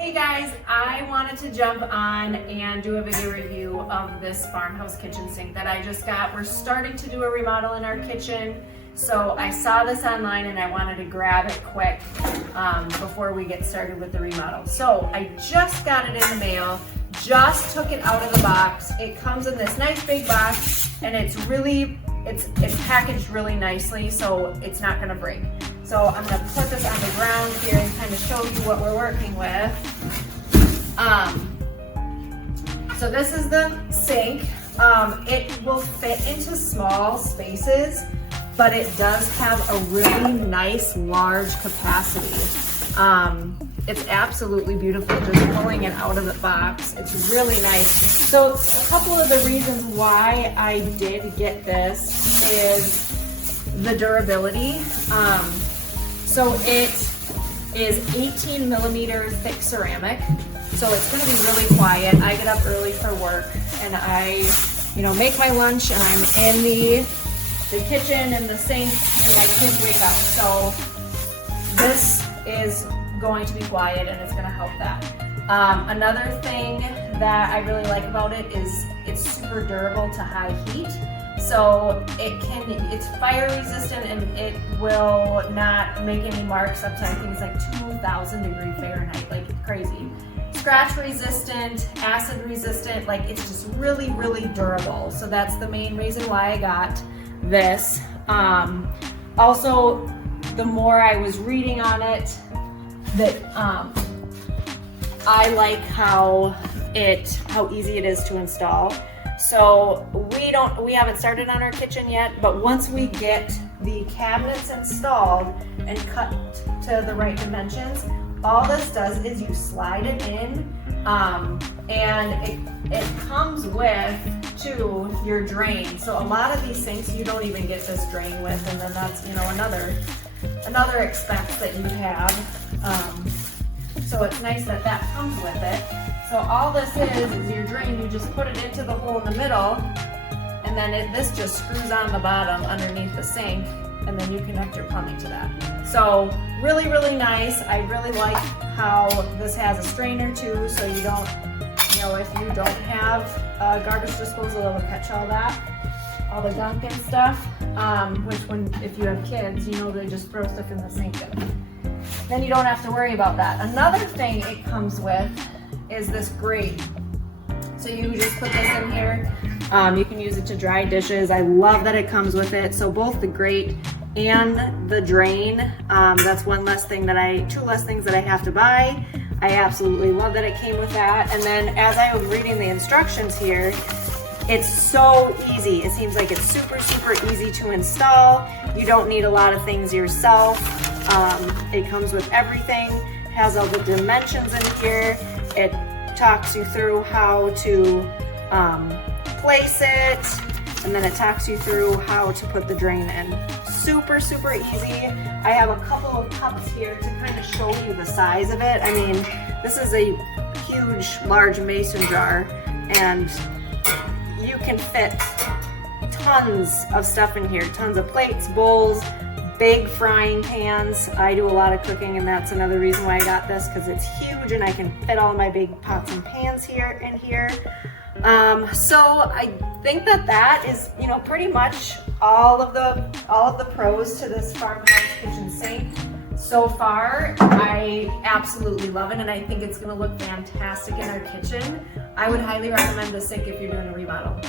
Hey guys, I wanted to jump on and do a video review of this farmhouse kitchen sink that I just got. We're starting to do a remodel in our kitchen, so I saw this online and I wanted to grab it quick before we get started with the remodel. So I just got it in the mail, just took it out of the box. It comes in this nice big box and it's packaged really nicely, so it's not gonna break. So I'm gonna put this on the ground here and kind of show you what we're working with. So this is the sink. It will fit into small spaces, but it does have a really nice large capacity. It's absolutely beautiful just pulling it out of the box. It's really nice. So a couple of the reasons why I did get this is the durability. So it is 18 millimeter thick ceramic. So it's gonna be really quiet. I get up early for work and I, make my lunch and I'm in the kitchen and the sink and my kids wake up. So this is going to be quiet and it's gonna help that. Another thing that I really like about it is it's super durable to high heat. So it's fire resistant and it will not make any marks up to I think it's like 2,000 degrees Fahrenheit, like it's crazy. Scratch resistant, acid resistant, like it's just really, really durable. So that's the main reason why I got this. Also, the more I was reading on it, that I like how easy it is to install. So we haven't started on our kitchen yet, but once we get the cabinets installed and cut to the right dimensions, all this does is you slide it in, and it comes with your drain. So a lot of these sinks you don't even get this drain with, and then that's another expense that you have. So it's nice that that comes with it. So all this is your drain. You just put it into the hole in the middle, and then this just screws on the bottom underneath the sink, and then you connect your plumbing to that. So really, really nice. I really like how this has a strainer too, so you don't, if you don't have a garbage disposal, it will catch all the gunk and stuff. If you have kids, they just throw stuff in the sink. Then you don't have to worry about that. Another thing it comes with is this grate. So you just put this in here. You can use it to dry dishes. I love that it comes with it. So both the grate and the drain, that's two less things that I have to buy. I absolutely love that it came with that. And then as I was reading the instructions here, it's so easy. It seems like it's super, super easy to install. You don't need a lot of things yourself. It comes with everything, has all the dimensions in here. It talks you through how to place it, and then it talks you through how to put the drain in. Super, super easy. I have a couple of cups here to kind of show you the size of it. I mean, this is a huge, large mason jar, and you can fit tons of stuff in here. Tons of plates, bowls, big frying pans. I do a lot of cooking, and that's another reason why I got this, because it's huge and I can fit all my big pots and pans in here. So I think that is, pretty much all of the pros to this farmhouse kitchen sink. So far, I absolutely love it, and I think it's gonna look fantastic in our kitchen. I would highly recommend this sink if you're doing a remodel.